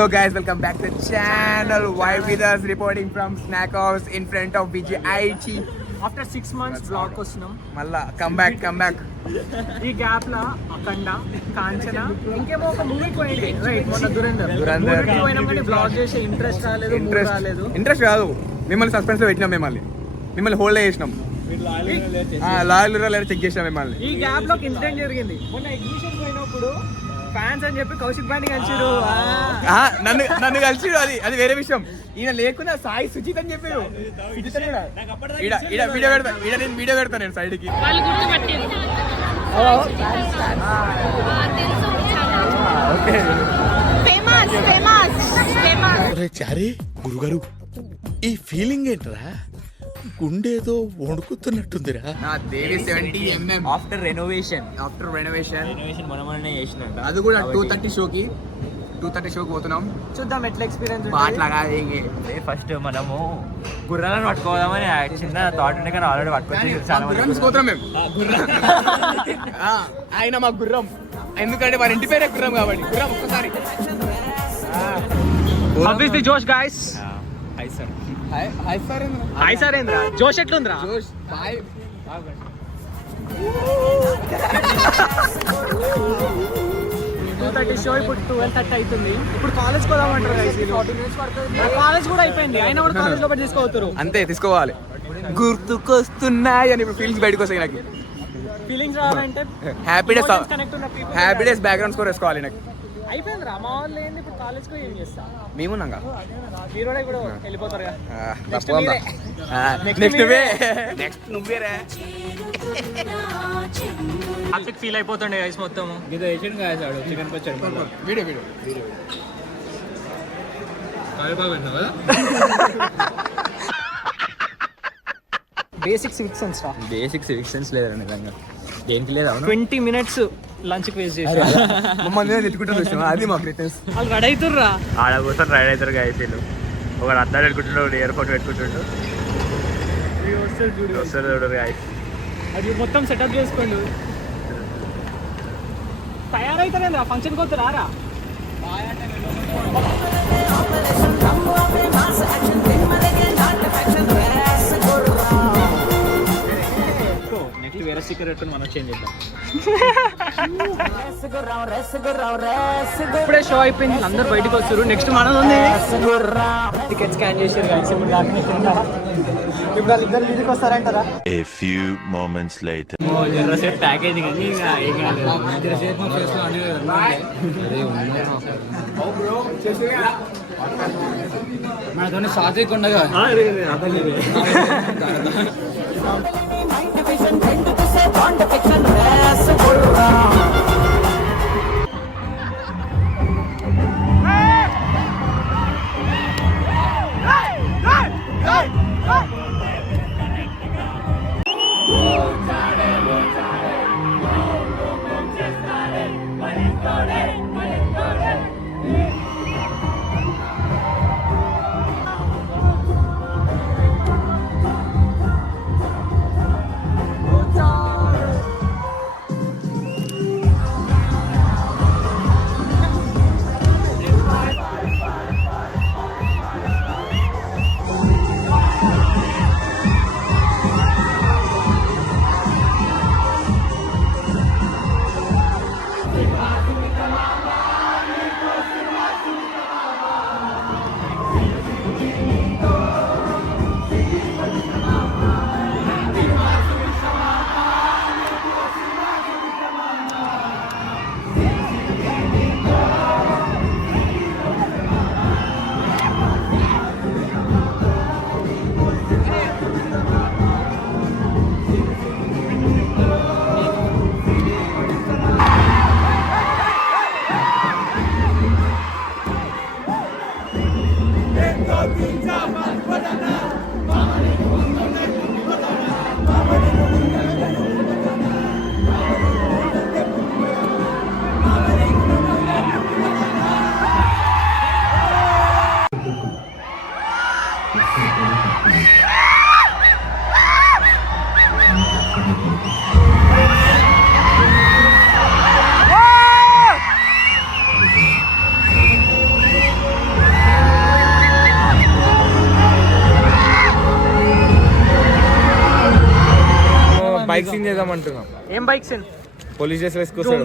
Hello guys, welcome back to the channel. Why with us reporting from Snack House in front of BGIT. After 6 months vlog వస్తున్నాం. మళ్ళా come back. ఈ gap లా అఖండ, కాంచన ఇంకేమో ఒక మూవీకి పోయింది right మొన్న దురంధర్ మూవీకి పోయినాం కానీ బ్లాగ్ చేసే ఇంట్రెస్ట్ రాలేదు. ఇంట్రెస్ట్ కాదు, మిమ్మల్ని సస్పెన్స్ లో పెట్టినాం, మిమ్మల్ని హోల్డ్ చేసినాం, లాయల్ చెక్ చేసినాం మిమ్మల్ని. ఈ గ్యాప్ లో ఇన్సిడెంట్ జరిగింది. మొన్న ఎగ్జిబిషన్ పోయినప్పుడు ఫ్యాన్స్ అని చెప్పి కౌశిక్ బాని కలిసిరు, నన్ను కలిసిరు. అది వేరే విషయం. ఈయన లేకున్నా సాయి సుజిత్ అని చెప్పారు. నేను వీడియో పెడతాను నేను సైడ్ కి. చారి గురుగారు, ఈ ఫీలింగ్ ఏంట్రా? గుండేదో వణుకుతున్నట్టుందిరా. దేవి 70mm ఆఫ్టర్ రెనోవేషన్ మనమనే చేసిన. అది కూడా 2:30 షోకి పోతున్నాం. చూద్దాం ఎట్లా ఎక్స్పీరియన్స్. అట్లాగా ఫస్ట్ మనము గుర్రాలను పట్టుకోదామని చిన్న థాట్ ఉండే కానీ ఆల్రెడీ పట్టుకొచ్చి పోతున్నాం మేము. ఆయన మా గుర్రం, ఎందుకంటే వారి ఇంటి పేరే గుర్రం కాబట్టి గుర్రం. ఒక్కసారి ఆబ్వియస్లీ జోష్ గైస్. హాయ్ సారేంద్ర, జోష్ ఎట్లుందిరా? జోష్ బాయ్. 2:30 షో, ఇప్పుడు 12:30 అవుతుంది. ఇప్పుడు కాలేజ్ పోదామంటారు. కాలేజ్ కూడా అయిపోయింది, అయినా కూడా కాలేజ్ లోపల తీసుకోవతారు. అంతే తీసుకోవాలి. గుర్తుకొస్తున్నాయి అని ఇప్పుడు ఫీలింగ్స్ బయటకు వస్తాయి. నాకు ఫీలింగ్స్ రావాలంటే హ్యాపీ డేస్ బ్యాక్గ్రౌండ్ స్కోర్ వేసుకోవాలి. నాకు అయిపోయింది రా, మా వాళ్ళు ఏంది ఇప్పుడు కాలేజ్ కు ఏం చేస్తా. మేమున్నాగా హీరో కూడా వెళ్ళిపోతారు. నెక్స్ట్ నువ్వేరా ఫీల్ అయిపోతుండే గైస్ మొత్తం. చికెన్ పచ్చడి వీడియో బేసిక్ సివిక్ సెన్స్ లేదా నిజంగా దేనికి లేదా. 20 minutes లంచ్ వేస్ట్ చేసి మమ్మల్ని తిట్టుకుంటూ అది మా గ్రేటెస్ట్. వాళ్ళు రెడీ అవుతుర్రా, ఆడ కోసం రెడీ అవుతారు గైస్. వీళ్ళు ఒకడు అద్దాలు పెట్టుకుంటున్నాడు, ఇయర్ ఫోన్ పెట్టుకుంటుండు. వస్తారు గైస్, అది మొత్తం సెటప్ చేసుకోండి. తయారైతారేంద్రా, ఫంక్షన్కి వద్దు రారా. నెక్స్ట్ వేరే స్టిక్కర్ పెట్టుకుని మనం చేంజ్ చేద్దాం. ఇప్పుడే షో అయిపోయింది, అందరూ బయటకు వస్తారు. నెక్స్ట్ మనది ఉంది టికెట్ స్కాన్ చేసారు గైస్. ఇప్పుడు ఇద్దరు వీధికి వస్తారంటారా? A few moments later. General packaging అని మనతో సాత్విక్ ఉండగా బైక్ సీన్ చేద్దాం అంటున్నాం. ఏం బైక్ సీన్? పోలీస్ డ్రెస్ వేసుకొస్తాడు.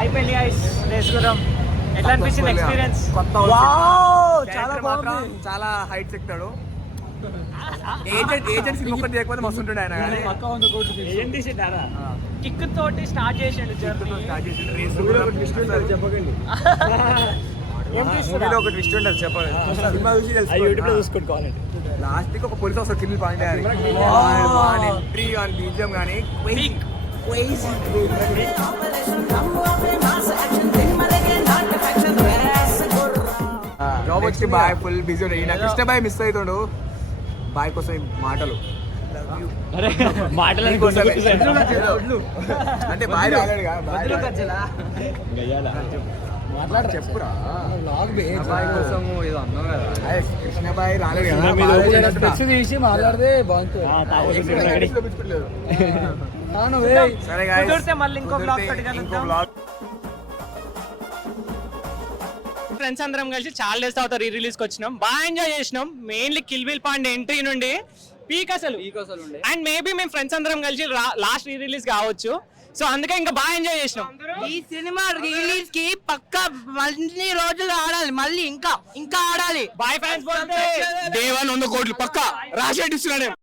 అయిపోయింది guys. Let's go down. ఎట్లా అనిపించింది ఎక్స్పీరియన్స్? చాలా బాగుంది. చాలా హైట్స్ ఎక్కుతాడు. ఏజెంట్ సినిమా ఒకటి చేయకపోతే మస్తు ఉంటుండే ఆయన. కిక్ తోటి స్టార్ట్ చేసిండు జర్నీ. మూవీలో ఒక ట్విస్ట్ ఉంటుంది చెప్పండి. సినిమా చూసి తెలుసుకోవాలి. లాస్ట్ కి ఒక police officer kill point entry on BGM కానీ జాబ్ వచ్చి బాయ్ ఫుల్ బిజీ ఉండే. ఈయన కృష్ణ బాయ్ మిస్ అవుతాడు. బాయ్ కోసం ఈ మాటలు అంటే బాయ్ రాలేడు చెప్పురా. బాయ్ కోసం ఏదో అన్నావు కదా. కృష్ణ బాయ్ రాలేడు కదా. తీసి మాట్లాడితే బాగుంటుంది. సరే మళ్ళీ ఇంకో బ్లాగ్ ఫ్రెండ్స్ అందరం కలిసి చాలా డేస్ తర్వాత రీ రిలీజ్ కి వచ్చినాం. బాగా ఎంజాయ్ చేసినాం. Mainly kill bill Pandey entry నుండి పీక్ అసలు అండ్ మేబీ మేము ఫ్రెండ్స్ అందరం కలిసి లాస్ట్ రీ రిలీజ్ కావచ్చు. సో అందుకే ఇంకా బాగా ఎంజాయ్ చేసినాం. ఈ సినిమా రిలీజ్ కి పక్కా మళ్ళీ రోజులు ఆడాలి. మళ్ళీ ఇంకా ఆడాలి. బాయ్ ఫ్యాన్స్ దేవా 100 కోట్లు పక్కా రాసేటిస్తున్నాడు.